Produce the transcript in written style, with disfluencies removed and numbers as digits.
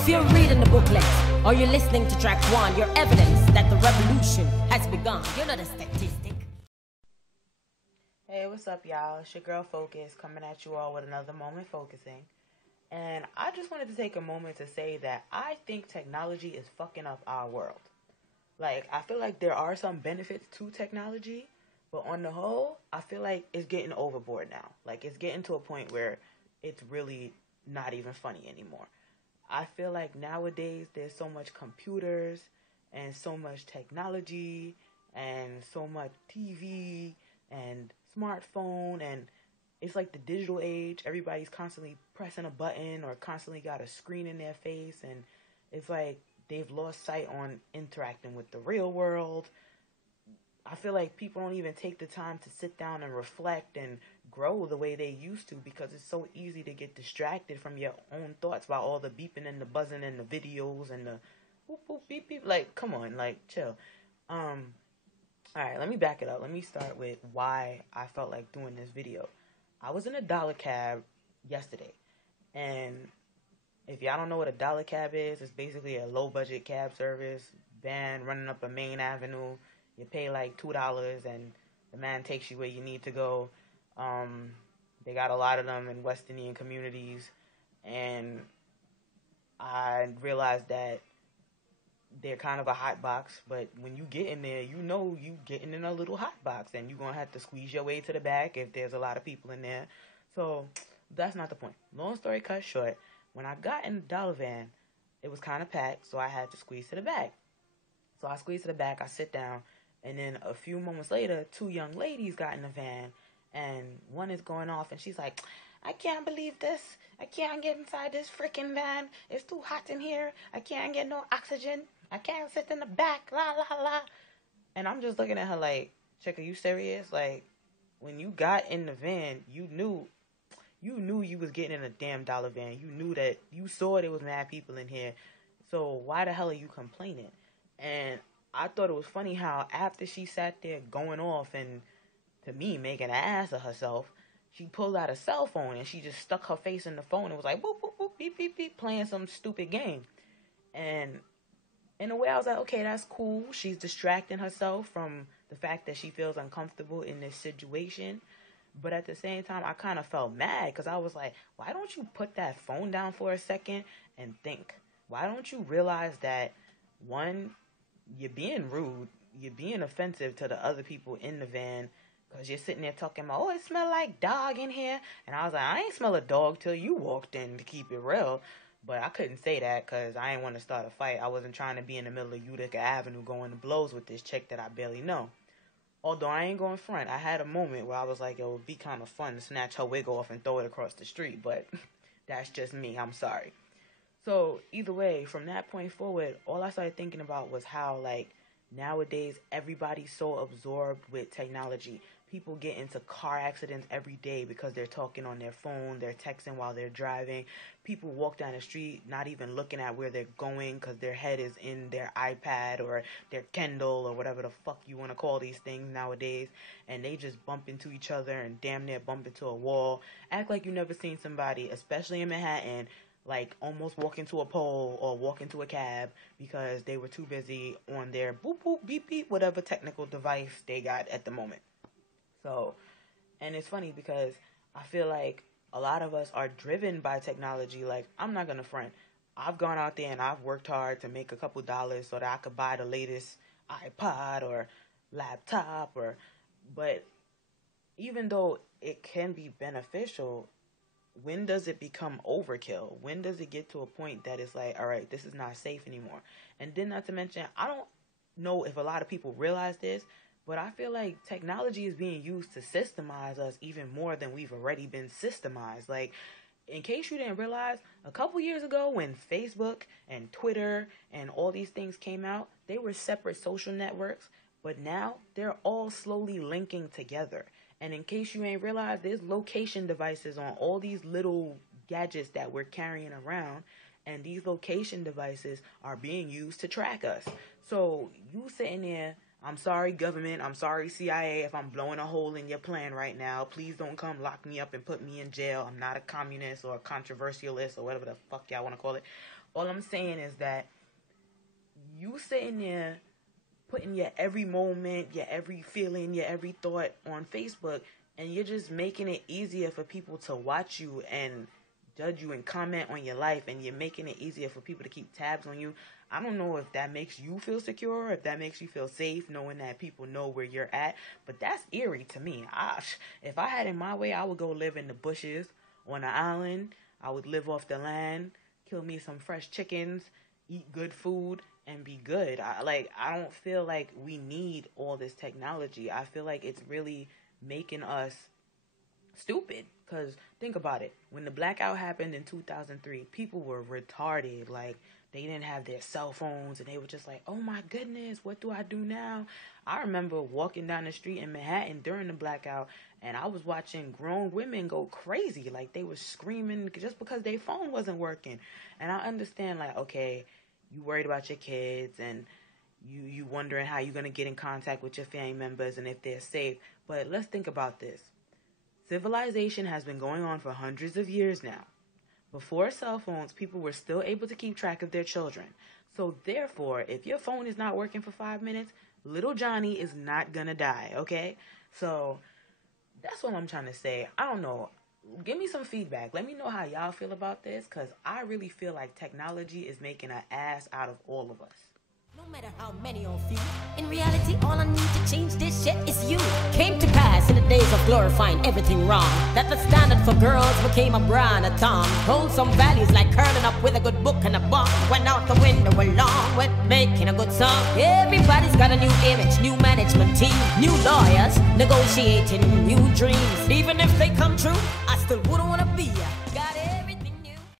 If you're reading the booklet or you're listening to track 1, you're evidence that the revolution has begun. You're not a statistic. Hey, what's up, y'all? It's your girl Focus coming at you all with another moment focusing. And I just wanted to take a moment to say that I think technology is fucking up our world. Like, I feel like there are some benefits to technology, but on the whole, I feel like it's getting overboard now. Like, it's getting to a point where it's really not even funny anymore. I feel like nowadays there's so much computers and so much technology and so much TV and smartphone, and it's like the digital age. Everybody's constantly pressing a button or constantly got a screen in their face, and it's like they've lost sight on interacting with the real world. I feel like people don't even take the time to sit down and reflect and grow the way they used to, because it's so easy to get distracted from your own thoughts by all the beeping and the buzzing and the videos and the whoop whoop beep beep. Like, come on, like, chill. Alright, let me back it up. Let me start with why I felt like doing this video. I was in a dollar cab yesterday, and if y'all don't know what a dollar cab is, it's basically a low budget cab service van running up a main avenue. You pay like $2 and the man takes you where you need to go. They got a lot of them in West Indian communities, and I realized that they're kind of a hot box, but when you get in there, you know you getting in a little hot box, and you're going to have to squeeze your way to the back if there's a lot of people in there. So that's not the point. Long story cut short, when I got in the dollar van, it was kind of packed, so I had to squeeze to the back. So I squeezed to the back, I sit down, and then a few moments later, 2 young ladies got in the van, and one is going off, and she's like, I can't believe this. I can't get inside this freaking van. It's too hot in here. I can't get no oxygen. I can't sit in the back, la, la, la. And I'm just looking at her like, chick, are you serious? Like, when you got in the van, you knew you was getting in a damn dollar van. You knew that, you saw there was mad people in here. So why the hell are you complaining? And I thought it was funny how after she sat there going off and, to me, making an ass of herself, she pulled out a cell phone and she just stuck her face in the phone and was like, boop, boop, boop, beep, beep, beep, playing some stupid game. And in a way, I was like, okay, that's cool. She's distracting herself from the fact that she feels uncomfortable in this situation. But at the same time, I kind of felt mad because I was like, why don't you put that phone down for a second and think? Why don't you realize that, one, you're being rude, you're being offensive to the other people in the van, because you're sitting there talking about, oh, it smell like dog in here. And I was like, I ain't smell a dog till you walked in, to keep it real. But I couldn't say that because I didn't want to start a fight. I wasn't trying to be in the middle of Utica Avenue going to blows with this chick that I barely know. Although I ain't going front. I had a moment where I was like, it would be kind of fun to snatch her wig off and throw it across the street. But that's just me. I'm sorry. So either way, from that point forward, all I started thinking about was how, like, nowadays everybody's so absorbed with technology. People get into car accidents every day because they're talking on their phone, they're texting while they're driving. People walk down the street not even looking at where they're going because their head is in their iPad or their Kindle or whatever the fuck you want to call these things nowadays, and they just bump into each other and damn near bump into a wall. Act like you never seen somebody, especially in Manhattan, like almost walk into a pole or walk into a cab because they were too busy on their boop boop beep beep whatever technical device they got at the moment. So, and it's funny because I feel like a lot of us are driven by technology. Like, I'm not gonna front. I've gone out there and I've worked hard to make a couple dollars so that I could buy the latest iPod or laptop but even though it can be beneficial, when does it become overkill? When does it get to a point that it's like, all right, this is not safe anymore? And then not to mention, I don't know if a lot of people realize this, but I feel like technology is being used to systemize us even more than we've already been systemized. Like, in case you didn't realize, a couple years ago when Facebook and Twitter and all these things came out, they were separate social networks, but now they're all slowly linking together. And in case you ain't realized, there's location devices on all these little gadgets that we're carrying around, and these location devices are being used to track us. So you sitting there I'm sorry, government. I'm sorry, CIA, if I'm blowing a hole in your plan right now. Please don't come lock me up and put me in jail. I'm not a communist or a controversialist or whatever the fuck y'all want to call it. All I'm saying is that you sitting there putting your every moment, your every feeling, your every thought on Facebook, and you're just making it easier for people to watch you and judge you and comment on your life, and you're making it easier for people to keep tabs on you. I don't know if that makes you feel secure, if that makes you feel safe, knowing that people know where you're at, but that's eerie to me. If I had it my way, I would go live in the bushes on an island. I would live off the land, kill me some fresh chickens, eat good food, and be good. I don't feel like we need all this technology. I feel like it's really making us stupid. Because think about it. When the blackout happened in 2003, people were retarded. Like, they didn't have their cell phones, and they were just like, oh my goodness, what do I do now? I remember walking down the street in Manhattan during the blackout, and I was watching grown women go crazy. Like, they were screaming just because their phone wasn't working. And I understand, like, okay, you worried about your kids, and you wondering how you're going to get in contact with your family members and if they're safe. But let's think about this. Civilization has been going on for hundreds of years now. Before cell phones, people were still able to keep track of their children. So therefore, if your phone is not working for 5 minutes, little Johnny is not going to die, okay? So that's what I'm trying to say. I don't know. Give me some feedback. Let me know how y'all feel about this, because I really feel like technology is making an ass out of all of us. No matter how many or few, in reality, all I need to change this shit is you. Came to pass in the days of glorifying everything wrong, that the standard for girls became a bra and a thong. Wholesome values like curling up with a good book and a bomb went out the window along with making a good song. Everybody's got a new image, new management team, new lawyers, negotiating new dreams. Even if they come true, I still wouldn't want to